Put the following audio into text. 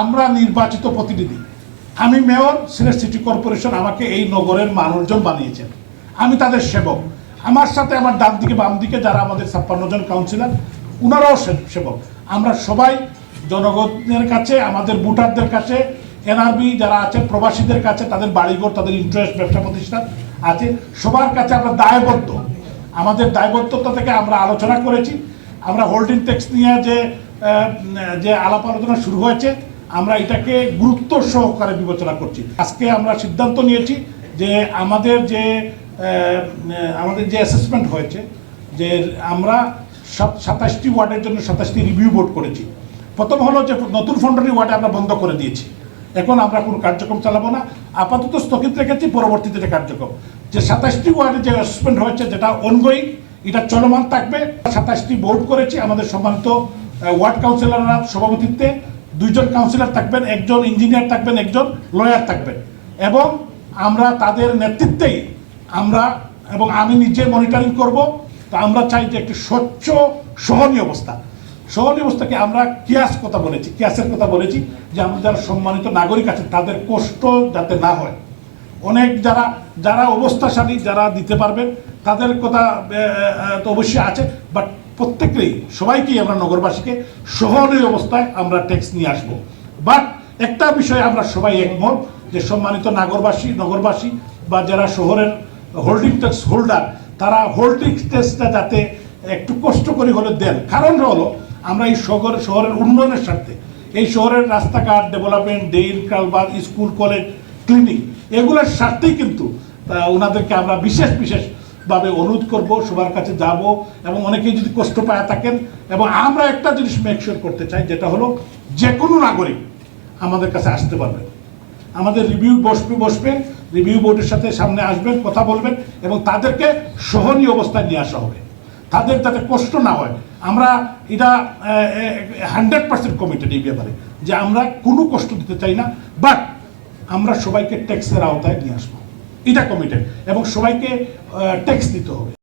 আমরা নির্বাচিত প্রতিনিধি। আমি মেয়র, সিলেট সিটি কর্পোরেশন আমাকে এই নগরের মানুষজন বানিয়েছেন। আমি তাদের সেবক। আমার সাথে আমার ডান দিকে, বাম দিকে যারা আমাদের ছাপ্পান্ন জন কাউন্সিলর ওনারাও সেবক। আমরা সবাই জনগণের কাছে, আমাদের ভোটারদের কাছে, এনআরবি যারা আছে, প্রবাসীদের কাছে, তাদের বাড়িঘর, তাদের ইন্টারেস্ট ব্যবসা প্রতিষ্ঠান আছে। সবার কাছে আমরা দায়বদ্ধ। আমাদের দায়বদ্ধতা থেকে আমরা আলোচনা করেছি। আমরা হোল্ডিং ট্যাক্স নিয়ে যে যে আলাপ আলোচনা শুরু হয়েছে আমরা এটাকে গুরুত্ব সহকারে বিবেচনা করছি। আজকে আমরা সিদ্ধান্ত নিয়েছি যে আমাদের যে আমাদের যে অ্যাসেসমেন্ট হয়েছে, যে আমরা সাত- সাতাশটি ওয়ার্ডের জন্য সাতাশটি রিভিউ বোর্ড করেছি। প্রথম হলো যে নতুন ফন্ডারি ওয়ার্ডে আমরা বন্ধ করে দিয়েছি। এখন আমরা কোনো কার্যক্রম চালাবো না। আপাতত স্থগিত রেখেছি পরবর্তীতে যে কার্যক্রম। যে সাতাশটি ওয়ার্ডে যে অ্যাসেসমেন্ট হয়েছে, যেটা অনগোয়িং এটা চলমান থাকবে। সাতাশটি বোর্ড করেছি, আমাদের সম্মানিত ওয়ার্ড কাউন্সিলররা সভাপতিত্বে। দুইজন কাউন্সিলর থাকবেন, একজন ইঞ্জিনিয়ার থাকবেন, একজন লয়ার থাকবেন। এবং আমরা তাদের নেতৃত্বেই আমরা এবং আমি নিজে মনিটরিং করব, তো আমরা চাই যে একটি স্বচ্ছ, সহনীয় অবস্থা। সহনীয় অবস্থাকে আমরা কিয়াস কথা বলেছি, কিয়াসের কথা বলেছি, যে আমরা যারা সম্মানিত নাগরিক আছে তাদের কষ্ট যাতে না হয়। অনেক যারা যারা অবস্থাশালী, যারা দিতে পারবেন, তাদের কথা তো অবশ্যই আছে বাট প্রত্যেকেই সবাইকেই আমরা নগরবাসীকে সহনীয় অবস্থায় আমরা ট্যাক্স নিয়ে আসব। বাট একটা বিষয়ে আমরা সবাই একমত যে সম্মানিত নাগরবাসী, নগরবাসী বা যারা শহরের হোল্ডিং ট্যাক্স হোল্ডার তারা হোল্ডিং ট্যাক্সটা যাতে একটু কষ্ট করে হলে দেন। কারণ হলো, আমরা এই শহর, শহরের উন্নয়নের স্বার্থে, এই শহরের রাস্তাঘাট ডেভেলপমেন্ট ডেইল কালবার স্কুল কলেজ ক্লিনিক এগুলোর স্বার্থেই কিন্তু ওনাদেরকে আমরা বিশেষ বিশেষ ভাবে অনুরোধ করব, সবার কাছে যাব এবং অনেকেই যদি কষ্ট পায় থাকেন এবং আমরা একটা জিনিস মেকশোর করতে চাই, যেটা হলো যে কোনো নাগরিক আমাদের কাছে আসতে পারবে। আমাদের রিভিউ বসবে বসবে রিভিউ বোর্ডের সাথে সামনে আসবেন, কথা বলবেন এবং তাদেরকে সহনীয় অবস্থায় নিয়ে আসা হবে। তাদের যাতে কষ্ট না হয়, আমরা এটা হান্ড্রেড পার্সেন্ট কমিটেড এই ব্যাপারে, যে আমরা কোনো কষ্ট দিতে চাই না বাট আমরা সবাইকে ট্যাক্সের আওতায় নিয়ে আসব। এটা কমিটেড এবং সবাইকে ট্যাক্স দিতে হবে।